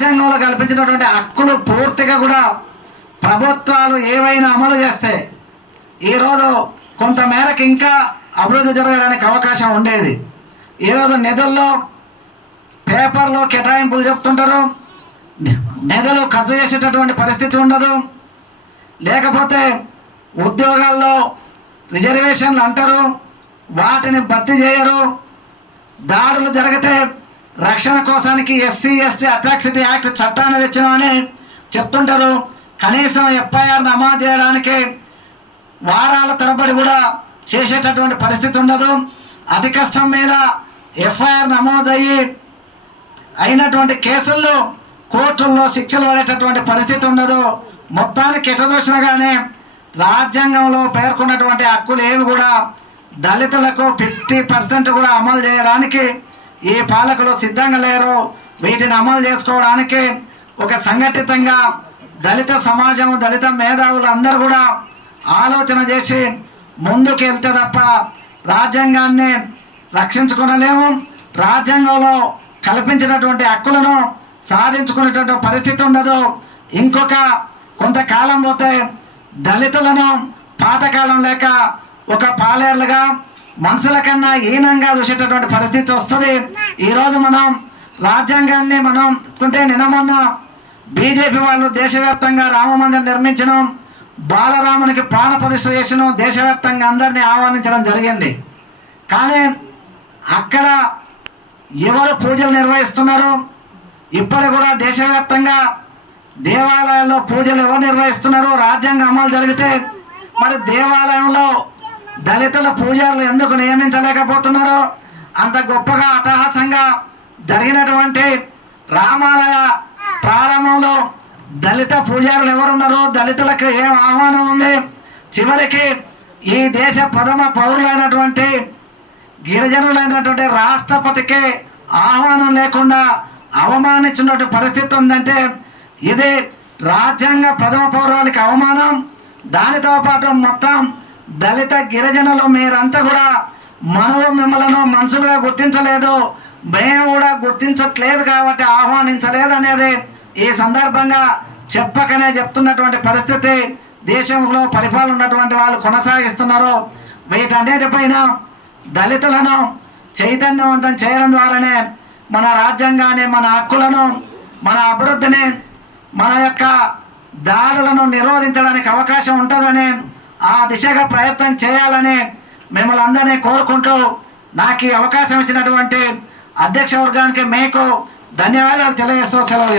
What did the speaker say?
రాజ్యాంగంలో కల్పించినటువంటి హక్కులు పూర్తిగా కూడా ప్రభుత్వాలు ఏవైనా అమలు చేస్తే ఈరోజు కొంతమేరకు ఇంకా అభివృద్ధి జరగడానికి అవకాశం ఉండేది. ఈరోజు నిధుల్లో పేపర్లో కేటాయింపులు చెప్తుంటారు. నిధులు ఖర్చు చేసేటటువంటి పరిస్థితి ఉండదు. లేకపోతే ఉద్యోగాల్లో రిజర్వేషన్లు అంటారు. వాటిని భర్తీ చేయరు. దాడులు జరిగితే రక్షణ కోసానికి ఎస్సీ ఎస్టీ అట్రాక్సిటీ యాక్ట్ చట్టాన్ని తెచ్చినామని చెప్తుంటారు. కనీసం ఎఫ్ఐఆర్ నమోదు చేయడానికి వారాల తరబడి కూడా చేసేటటువంటి పరిస్థితి ఉండదు. అతి కష్టం మీద ఎఫ్ఐఆర్ నమోదయ్యి అయినటువంటి కేసుల్లో కోర్టుల్లో శిక్షలు పడేటటువంటి పరిస్థితి ఉండదు. మొత్తానికి ఎట చూసినా కానీ రాజ్యాంగంలో పేర్కొన్నటువంటి హక్కులు ఏవి కూడా దళితులకు ఫిఫ్టీ పర్సెంట్ కూడా అమలు చేయడానికి ఈ పాలకులు సిద్ధంగా లేరు. వీటిని అమలు చేసుకోవడానికి ఒక సంఘటితంగా దళిత సమాజం దళిత మేధావులు అందరూ కూడా ఆలోచన చేసి ముందుకు వెళ్తే తప్ప రాజ్యాంగాన్ని రక్షించుకోనలేము. రాజ్యాంగంలో కల్పించినటువంటి హక్కులను సాధించుకునేటువంటి పరిస్థితి ఉండదు. ఇంకొక కొంతకాలం పోతే దళితులను పాతకాలం లేక ఒక పాలేర్లుగా మనుషుల కన్నా హీనంగా చూసేటటువంటి పరిస్థితి వస్తుంది. ఈరోజు మనం రాజ్యాంగాన్ని మనం ఉంటే నిన్న మొన్న బీజేపీ వాళ్ళు దేశవ్యాప్తంగా రామ మందిరం నిర్మించడం బాలరామునికి ప్రాణ ప్రతిష్ఠ చేసిన దేశవ్యాప్తంగా అందరినీ ఆహ్వానించడం జరిగింది. కానీ అక్కడ ఎవరు పూజలు నిర్వహిస్తున్నారు? ఇప్పటి కూడా దేశవ్యాప్తంగా దేవాలయాల్లో పూజలు ఎవరు నిర్వహిస్తున్నారు? రాజ్యాంగ అమలు జరిగితే మరి దేవాలయంలో దళితుల పూజారులు ఎందుకు నియమించలేకపోతున్నారో? అంత గొప్పగా అటహాసంగా జరిగినటువంటి రామాలయ ప్రారంభంలో దళిత పూజారులు ఎవరున్నారో దళితులకు ఏం ఆహ్వానం ఉంది? చివరికి ఈ దేశ ప్రథమ పౌరులైనటువంటి గిరిజనులైనటువంటి రాష్ట్రపతికి ఆహ్వానం లేకుండా అవమానించినటువంటి పరిస్థితి ఉందంటే ఇది రాజ్యాంగ ప్రథమ పౌరాలకి అవమానం. దానితో పాటు మొత్తం దళిత గిరిజనులు మీరంతా కూడా మనము మిమ్మలను మనుషులుగా గుర్తించలేదు మేము కూడా గుర్తించట్లేదు కాబట్టి ఆహ్వానించలేదు అనేది ఈ సందర్భంగా చెప్పకనే చెప్తున్నటువంటి పరిస్థితి దేశంలో పరిపాలన ఉన్నటువంటి వాళ్ళు కొనసాగిస్తున్నారు. వీటన్నిటిపైన దళితులను చైతన్యవంతం చేయడం ద్వారానే మన రాజ్యాంగాన్ని మన హక్కులను మన అభివృద్ధిని మన యొక్క దాడులను నిరోధించడానికి అవకాశం ఉంటుందని ఆ దిశగా ప్రయత్నం చేయాలని మిమ్మల్ని అందరినీ కోరుకుంటూ నాకు ఈ అవకాశం ఇచ్చినటువంటి అధ్యక్ష వర్గానికి మీకు ధన్యవాదాలు తెలియజేస్తూ సెలవు